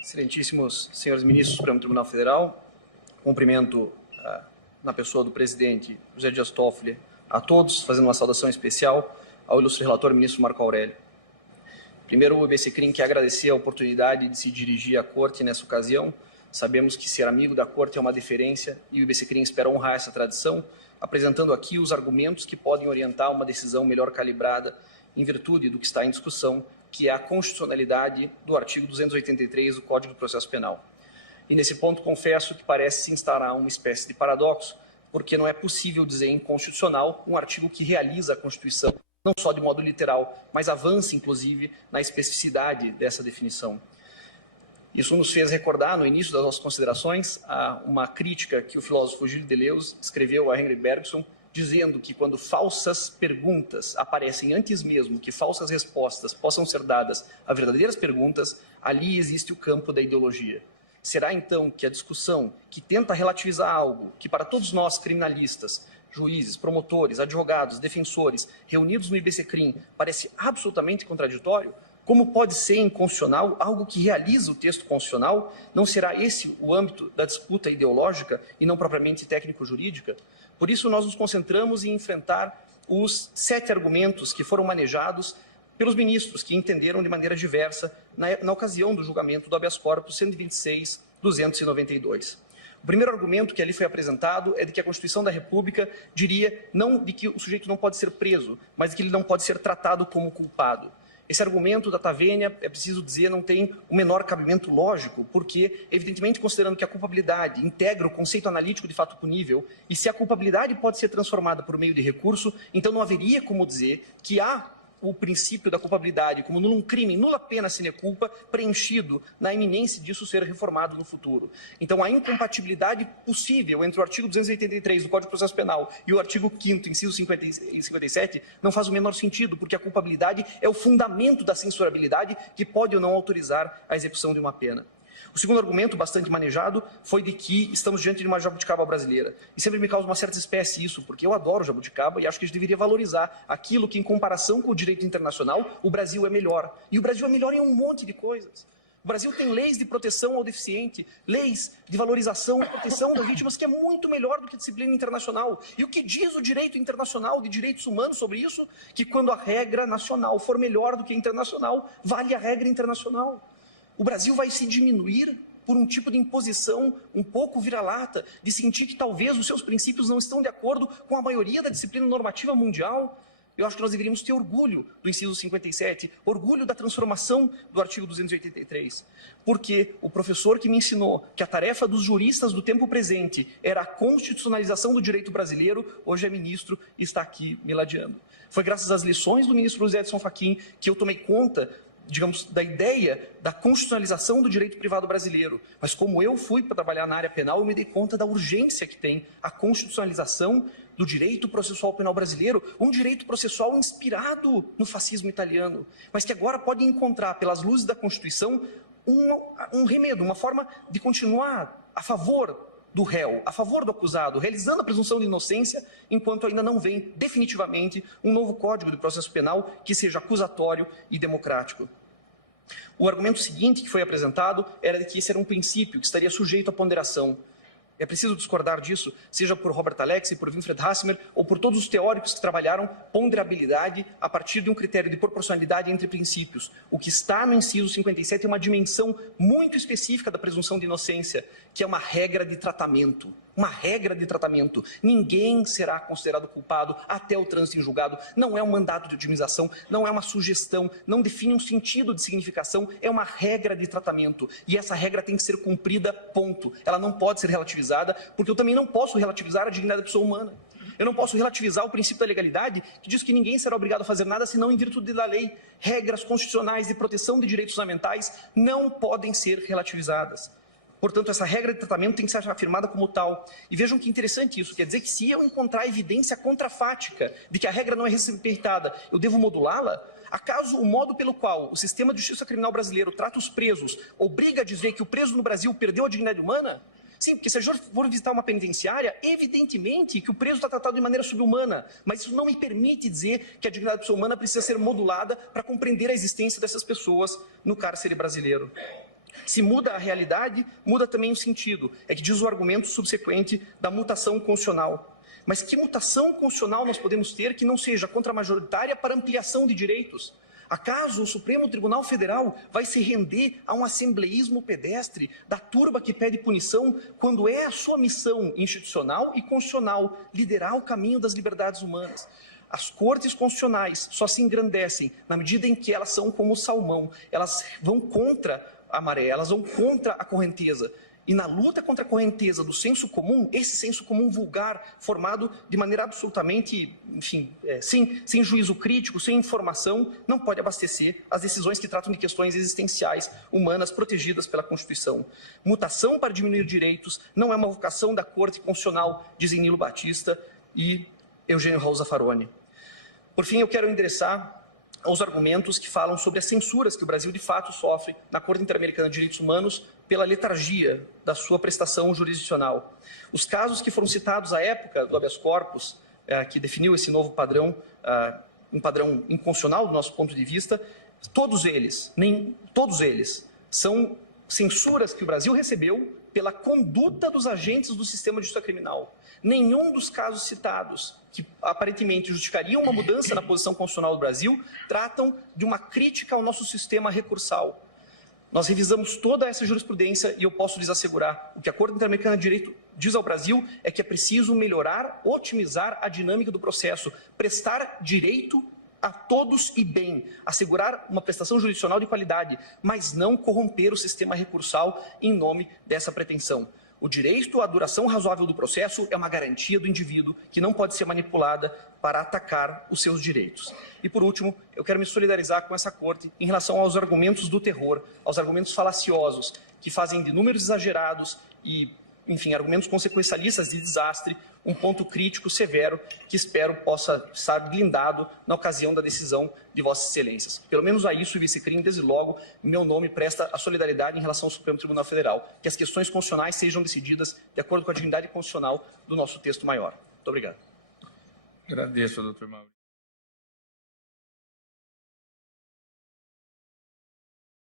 Excelentíssimos senhores ministros do Supremo Tribunal Federal, cumprimento na pessoa do presidente José Dias Toffoli a todos, fazendo uma saudação especial ao ilustre relator ministro Marco Aurélio. Primeiro, o IBCCRIM quer agradecer a oportunidade de se dirigir à Corte nessa ocasião. Sabemos que ser amigo da Corte é uma deferência e o IBCCRIM espera honrar essa tradição, apresentando aqui os argumentos que podem orientar uma decisão melhor calibrada em virtude do que está em discussão, que é a constitucionalidade do artigo 283 do Código do Processo Penal. E nesse ponto confesso que parece se instaurar uma espécie de paradoxo, porque não é possível dizer inconstitucional um artigo que realiza a Constituição, não só de modo literal, mas avança, inclusive, na especificidade dessa definição. Isso nos fez recordar, no início das nossas considerações, uma crítica que o filósofo Gilles Deleuze escreveu a Henry Bergson, dizendo que quando falsas perguntas aparecem antes mesmo que falsas respostas possam ser dadas a verdadeiras perguntas, ali existe o campo da ideologia. Será então que a discussão que tenta relativizar algo que para todos nós criminalistas, juízes, promotores, advogados, defensores, reunidos no IBCCRIM, parece absolutamente contraditório? Como pode ser inconstitucional algo que realiza o texto constitucional? Não será esse o âmbito da disputa ideológica e não propriamente técnico-jurídica? Por isso, nós nos concentramos em enfrentar os 7 argumentos que foram manejados pelos ministros, que entenderam de maneira diversa na ocasião do julgamento do habeas corpus 126.292. O primeiro argumento que ali foi apresentado é de que a Constituição da República diria não de que o sujeito não pode ser preso, mas de que ele não pode ser tratado como culpado. Esse argumento da Tavênia, é preciso dizer, não tem o menor cabimento lógico, porque, evidentemente, considerando que a culpabilidade integra o conceito analítico de fato punível, e se a culpabilidade pode ser transformada por meio de recurso, então não haveria como dizer que há o princípio da culpabilidade como num crime, nula pena sine culpa, preenchido na iminência disso ser reformado no futuro. Então, a incompatibilidade possível entre o artigo 283 do Código de Processo Penal e o artigo 5º, inciso 57, não faz o menor sentido, porque a culpabilidade é o fundamento da censurabilidade que pode ou não autorizar a execução de uma pena. O segundo argumento, bastante manejado, foi de que estamos diante de uma jabuticaba brasileira. E sempre me causa uma certa espécie isso, porque eu adoro jabuticaba e acho que a gente deveria valorizar aquilo que, em comparação com o direito internacional, o Brasil é melhor. E o Brasil é melhor em um monte de coisas. O Brasil tem leis de proteção ao deficiente, leis de valorização e proteção das vítimas, que é muito melhor do que a disciplina internacional. E o que diz o direito internacional de direitos humanos sobre isso? Que quando a regra nacional for melhor do que a internacional, vale a regra internacional. O Brasil vai se diminuir por um tipo de imposição um pouco vira-lata, de sentir que talvez os seus princípios não estão de acordo com a maioria da disciplina normativa mundial. Eu acho que nós deveríamos ter orgulho do inciso 57, orgulho da transformação do artigo 283, porque o professor que me ensinou que a tarefa dos juristas do tempo presente era a constitucionalização do direito brasileiro, hoje é ministro e está aqui me ladeando. Foi graças às lições do ministro José Edson Fachin que eu tomei conta, digamos, da ideia da constitucionalização do direito privado brasileiro. Mas como eu fui para trabalhar na área penal, eu me dei conta da urgência que tem a constitucionalização do direito processual penal brasileiro, um direito processual inspirado no fascismo italiano, mas que agora pode encontrar, pelas luzes da Constituição, um remedo, uma forma de continuar a favor do réu, a favor do acusado, realizando a presunção de inocência, enquanto ainda não vem definitivamente um novo Código de Processo Penal que seja acusatório e democrático. O argumento seguinte que foi apresentado era de que esse era um princípio que estaria sujeito à ponderação. É preciso discordar disso, seja por Robert Alexy, por Winfried Hassemer ou por todos os teóricos que trabalharam ponderabilidade a partir de um critério de proporcionalidade entre princípios. O que está no inciso 57 é uma dimensão muito específica da presunção de inocência, que é uma regra de tratamento. Uma regra de tratamento. Ninguém será considerado culpado até o trânsito em julgado. Não é um mandato de otimização, não é uma sugestão, não define um sentido de significação, é uma regra de tratamento. E essa regra tem que ser cumprida, ponto. Ela não pode ser relativizada, porque eu também não posso relativizar a dignidade da pessoa humana. Eu não posso relativizar o princípio da legalidade, que diz que ninguém será obrigado a fazer nada senão em virtude da lei. Regras constitucionais de proteção de direitos fundamentais não podem ser relativizadas. Portanto, essa regra de tratamento tem que ser afirmada como tal. E vejam que interessante isso, quer dizer que se eu encontrar evidência contrafática de que a regra não é respeitada, eu devo modulá-la? Acaso o modo pelo qual o sistema de justiça criminal brasileiro trata os presos obriga a dizer que o preso no Brasil perdeu a dignidade humana? Sim, porque se a gente for visitar uma penitenciária, evidentemente que o preso está tratado de maneira subhumana, mas isso não me permite dizer que a dignidade da pessoa humana precisa ser modulada para compreender a existência dessas pessoas no cárcere brasileiro. Se muda a realidade, muda também o sentido. É que diz o argumento subsequente da mutação constitucional. Mas que mutação constitucional nós podemos ter que não seja contramajoritária para ampliação de direitos? Acaso o Supremo Tribunal Federal vai se render a um assembleísmo pedestre da turba que pede punição, quando é a sua missão institucional e constitucional liderar o caminho das liberdades humanas? As cortes constitucionais só se engrandecem na medida em que elas são como o salmão, elas vão contra a maré, elas vão contra a correnteza. E na luta contra a correnteza do senso comum, esse senso comum vulgar, formado de maneira absolutamente, enfim, sem juízo crítico, sem informação, não pode abastecer as decisões que tratam de questões existenciais, humanas, protegidas pela Constituição. Mutação para diminuir direitos não é uma vocação da Corte Constitucional, dizem Nilo Batista e Eugênio Raul Zaffaroni. Por fim, eu quero endereçar aos argumentos que falam sobre as censuras que o Brasil de fato sofre na Corte Interamericana de Direitos Humanos pela letargia da sua prestação jurisdicional. Os casos que foram citados à época do habeas corpus, que definiu esse novo padrão, um padrão inconstitucional do nosso ponto de vista, todos eles são censuras que o Brasil recebeu pela conduta dos agentes do sistema de justiça criminal. Nenhum dos casos citados, que aparentemente justificariam uma mudança na posição constitucional do Brasil, tratam de uma crítica ao nosso sistema recursal. Nós revisamos toda essa jurisprudência e eu posso lhes assegurar, o que a Corte Interamericana de Direito diz ao Brasil é que é preciso melhorar, otimizar a dinâmica do processo, prestar direito a todos e bem, assegurar uma prestação jurisdicional de qualidade, mas não corromper o sistema recursal em nome dessa pretensão. O direito à duração razoável do processo é uma garantia do indivíduo que não pode ser manipulada para atacar os seus direitos. E, por último, eu quero me solidarizar com essa Corte em relação aos argumentos do terror, aos argumentos falaciosos, que fazem de números exagerados e, enfim, argumentos consequencialistas de desastre, um ponto crítico severo que espero possa estar blindado na ocasião da decisão de Vossas Excelências. Pelo menos a isso, vice-crime, desde logo, meu nome presta a solidariedade em relação ao Supremo Tribunal Federal, que as questões constitucionais sejam decididas de acordo com a dignidade constitucional do nosso texto maior. Muito obrigado. Agradeço, doutor Maurício.